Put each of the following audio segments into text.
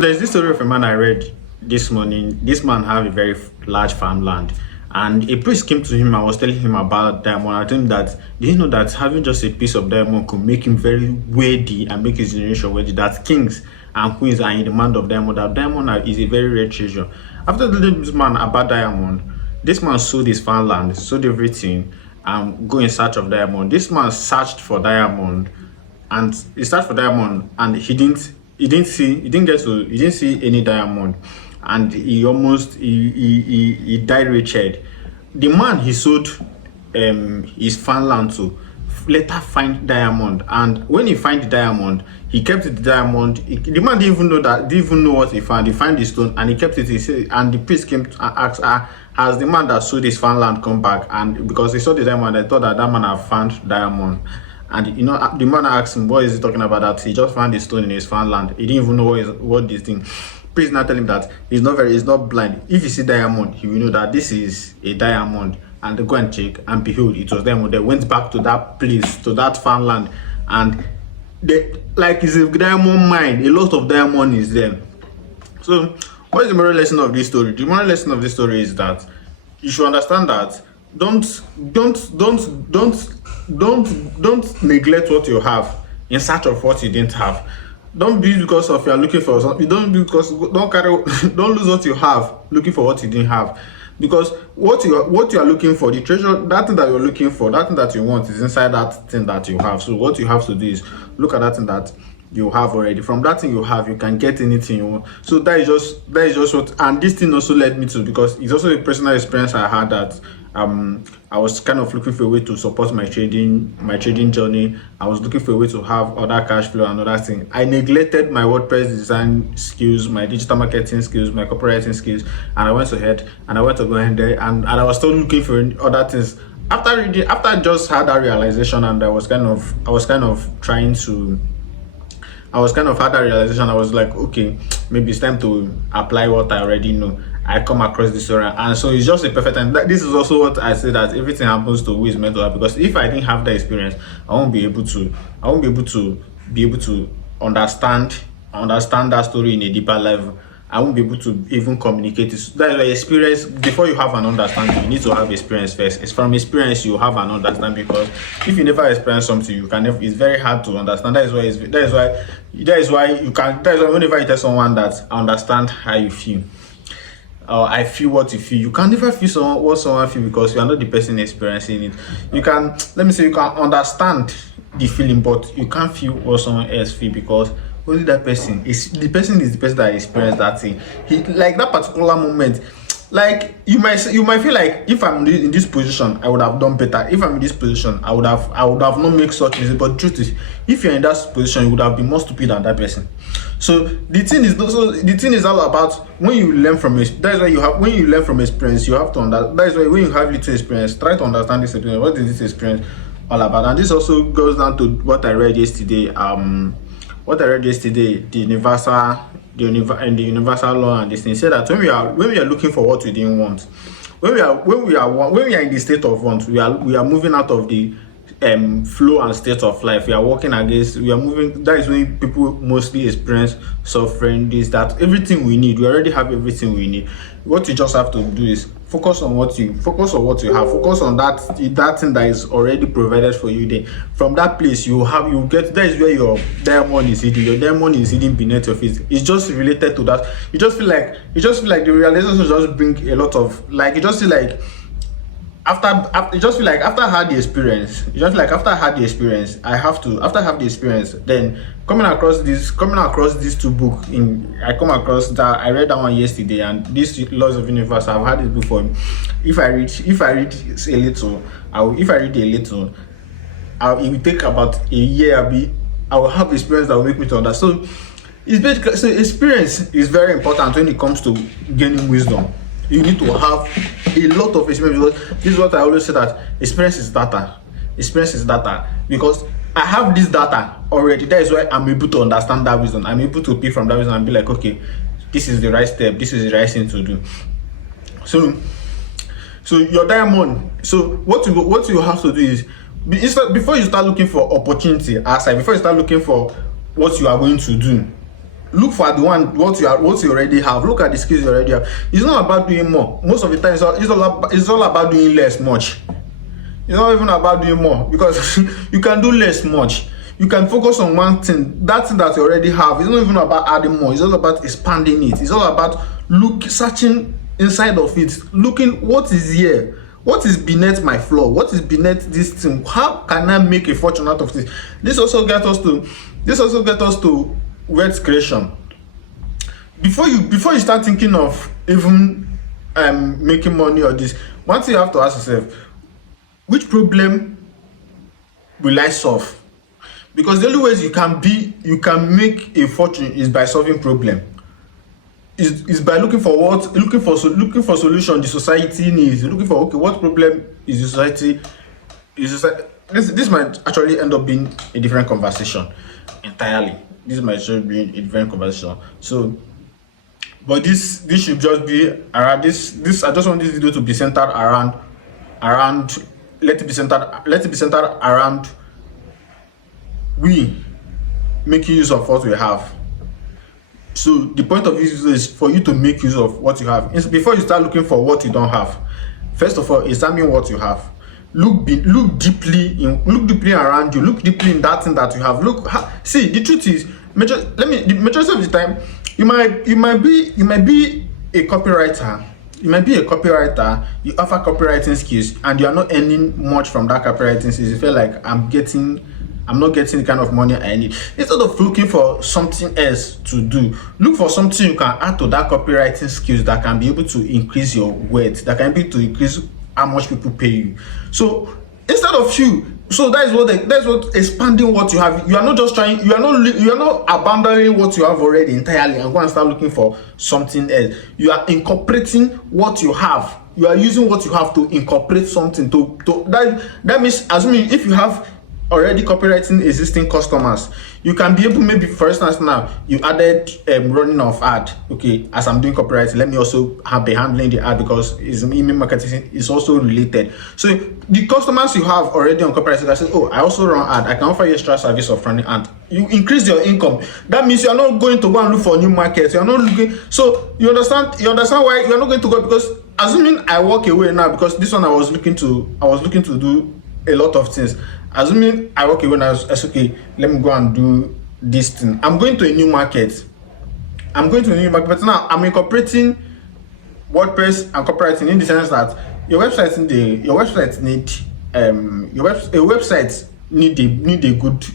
There's this story of a man I read this morning. This man had a very large farmland, and a priest came to him and was telling him about diamond. I told him that, did you know that having just a piece of diamond could make him very wealthy and make his generation wealthy? That kings and queens are in demand of diamond. That diamond is a very rare treasure. After telling this man about diamond, this man sold his farmland, sold everything, and go in search of diamond. This man searched for diamond, and he searched for diamond, and he didn't see any diamond, and he died wretched. The man he sold his farmland to later find diamond, and when he find the diamond, he kept the diamond. The man didn't even know what he found. He found the stone and he kept it. He said, and the priest came to ask, has the man that sold his farmland come back? And because he saw the diamond, I thought that man had found diamond. And the man asked him, what is he talking about? That he just found the stone in his farmland. He didn't even know what this thing. Please now tell him that he's not blind. If you see diamond, he will know that this is a diamond. And they go and check, and behold, it was diamond. They went back to that place, to that farmland, and it's a diamond mine. A lot of diamond is there. So, what is the moral lesson of this story? The moral lesson of this story is that you should understand that don't neglect what you have in search of what you didn't have. Don't be because of you are looking for something. Don't lose what you have looking for what you didn't have. Because what you are looking for, the treasure, that thing that you're looking for, that thing that you want is inside that thing that you have. So what you have to do is look at that thing that you have already. From that thing you have, you can get anything you want. So that is just what, and this thing also led me to, because it's also a personal experience I had, that I was kind of looking for a way to support my trading journey. I was looking for a way to have other cash flow and other things. I neglected my WordPress design skills, my digital marketing skills, my copywriting skills, and I went ahead and I went to go ahead there, and I was still looking for other things. After I just had that realization, and I was kind of had that realization. I was like, okay, maybe it's time to apply what I already know. I come across this story, and so it's just a perfect time. This is also what I say, that everything happens to who is meant to happen. Because if I didn't have that experience, I won't be able to understand that story in a deeper level. I won't be able to even communicate it. That's why experience, before you have an understanding, you need to have experience first. It's from experience you have an understanding, because if you never experience something, it's very hard to understand. That is why whenever you tell someone that I understand how you feel, or I feel what you feel, you can never feel what someone feels, because you are not the person experiencing it. You can understand the feeling, but you can't feel what someone else feels, because only that person is the person that experienced that thing. Like that particular moment, like you might feel like, if I'm in this position, I would have done better. If I'm in this position, I would have not made such mistake. But the truth is, if you're in that position, you would have been more stupid than that person. So the thing is all about, when you learn from it. That's why when you learn from experience, you have to understand. That's why when you have little experience, try to understand this experience. What is this experience all about? And this also goes down to what I read yesterday. The universal law, and this thing said that when we are looking for what we didn't want, when we are in the state of want, we are moving out of the flow and state of life. We are moving. That is when people mostly experience suffering. That everything we need, we already have everything we need. What you just have to do is focus on what you have. Focus on that thing that is already provided for you. Then from that place you get. That is where your diamond is hidden. Your diamond is hidden beneath your feet. It's just related to that. You just feel like the realization just bring a lot of, like, you just feel like after I had the experience, after I have the experience, then coming across these two books, I read that one yesterday, and these laws of universe, I've had it before. If I read a little, it will take about a year. I will have experience that will make me to understand. So experience is very important when it comes to gaining wisdom. You need to have a lot of experience, because this is what I always say, that experience is data. Because I have this data already. That is why I'm able to understand that wisdom. I'm able to pick from that wisdom and be like, okay, this is the right step. This is the right thing to do. So your diamond. So what you have to do is, before you start looking for opportunity outside, before you start looking for what you are going to do, look for the one what you already have. Look at the skills you already have. It's not about doing more. Most of the time it's all about doing less much. It's not even about doing more, because you can do less much. You can focus on one thing, that thing that you already have. It's not even about adding more. It's all about expanding it. It's all about searching inside of it, looking what is here, what is beneath my floor, what is beneath this thing, how can I make a fortune out of this. This also gets us to wealth creation. Before you start thinking of even making money or this, one thing you have to ask yourself, which problem will I solve? Because the only ways you can make a fortune is by solving problem. Is by looking for solution the society needs. Looking for, okay, what problem is the society this might actually end up being a different conversation entirely. This might actually be a different conversation. So, but this should just be around this. I just want this video to be centered around. Let it be centered around we making use of what we have. So the point of this is for you to make use of what you have. Before you start looking for what you don't have, first of all, examine what you have. Look deeply around you. Look deeply in that thing that you have. See, the truth is, the majority of the time, you might be a copywriter. You might be a copywriter. You offer copywriting skills, and you are not earning much from that copywriting skills. You feel like I'm not getting the kind of money I need. Instead of looking for something else to do, look for something you can add to that copywriting skills that can be able to increase your wealth, that can be able to increase how much people pay you. So instead of that's what expanding what you have. You are not just trying. You are not abandoning what you have already entirely and go and start looking for something else. You are incorporating what you have. You are using what you have to incorporate something to that means, assuming if you have already copywriting existing customers, you can be able, maybe for instance now you added running of ad. Okay, as I'm doing copywriting, let me also be handling the ad, because it's email marketing is also related. So the customers you have already on copywriting, I say, oh, I also run ad, I can offer you extra service of running ad. You increase your income. That means you are not going to go and look for new markets. You are not looking. So you understand why you are not going to go, because assuming I walk away now, because this one I was looking to do a lot of things. Assuming I walk away and I was okay, let me go and do this thing. I'm going to a new market. But now I'm incorporating WordPress and copywriting in the sense that your website need a good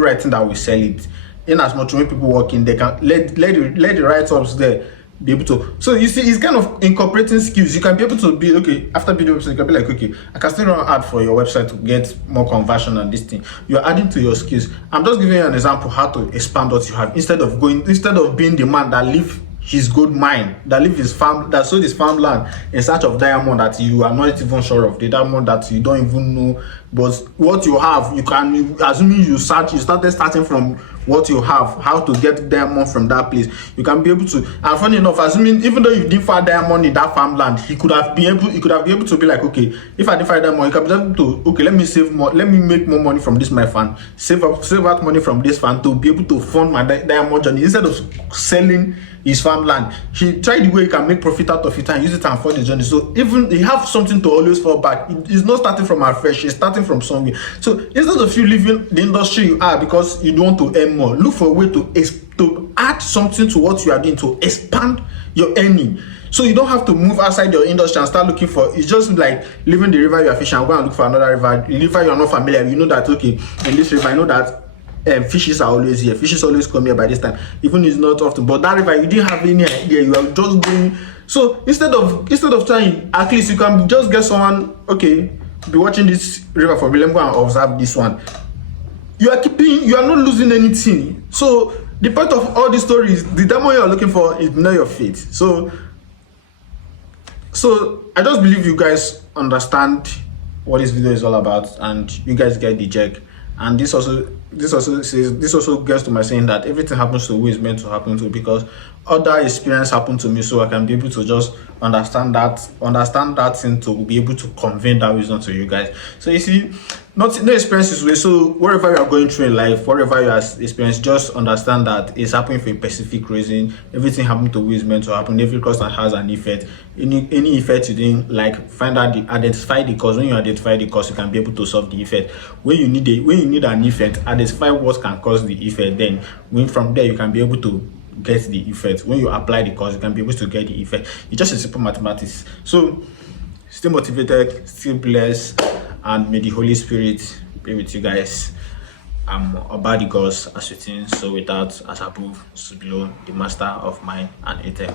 writing that will sell it. In as much when people walk in, they can let the write-ups there be able to. So you see, it's kind of incorporating skills. You can be able to be okay after building a website. You can be like, okay, I can still run an ad for your website to get more conversion and this thing. You're adding to your skills. I'm just giving you an example how to expand what you have, instead of being the man that leave his gold mine, that leave his farm, that sold his farmland in search of diamond that you are not even sure of, the diamond that you don't even know. But what you have, assuming you started starting from what you have, how to get diamond from that place, you can be able to. And funny enough, assuming even though you didn't find diamond in that farmland, he could have been able to be like, okay, if I didn't find diamond, you can be able to, okay, let me save more, let me make more money from this my farm, save out money from this farm to be able to fund my diamond journey. Instead of selling his farmland, he tried the way he can make profit out of it and use it and fund the journey. So even he have something to always fall back. He's not starting from afresh, he's starting from somewhere. So instead of you leaving the industry you are because you don't want to earn more, look for a way to add something to what you are doing to expand your earning. So you don't have to move outside your industry and start looking for. It's just like leaving the river you are fishing and go and look for another river. The river you are not familiar, you know that, okay, in this river I know that fishes are always here. Fishes always come here by this time, even if it's not often. But that river, you didn't have any idea. You are just going. So instead of trying, at least you can just get someone. Okay, be watching this river for me. Let me go and observe this one. You are not losing anything. So the point of all these stories, the diamond you are looking for is not your fate. So I just believe you guys understand what this video is all about, and you guys get the check. And this also gets to my saying that everything happens to who is meant to happen to, because other experience happened to me, so I can be able to just understand that thing to be able to convey that wisdom to you guys. So you see, Not no experiences way. So wherever you are going through in life, whatever you are experiencing, just understand that it's happening for a specific reason. Everything happened to you is meant to happen. Every cause has an effect. Any effect you didn't like, find out identify the cause. When you identify the cause, you can be able to solve the effect. When you need an effect, identify what can cause the effect. Then when from there you can be able to get the effect. When you apply the cause, you can be able to get the effect. It's just a simple mathematics. So stay motivated, stay blessed, and may the Holy Spirit be with you guys. OBA.DEGODS, as written, so without, as above, so below, the master of mind and ether.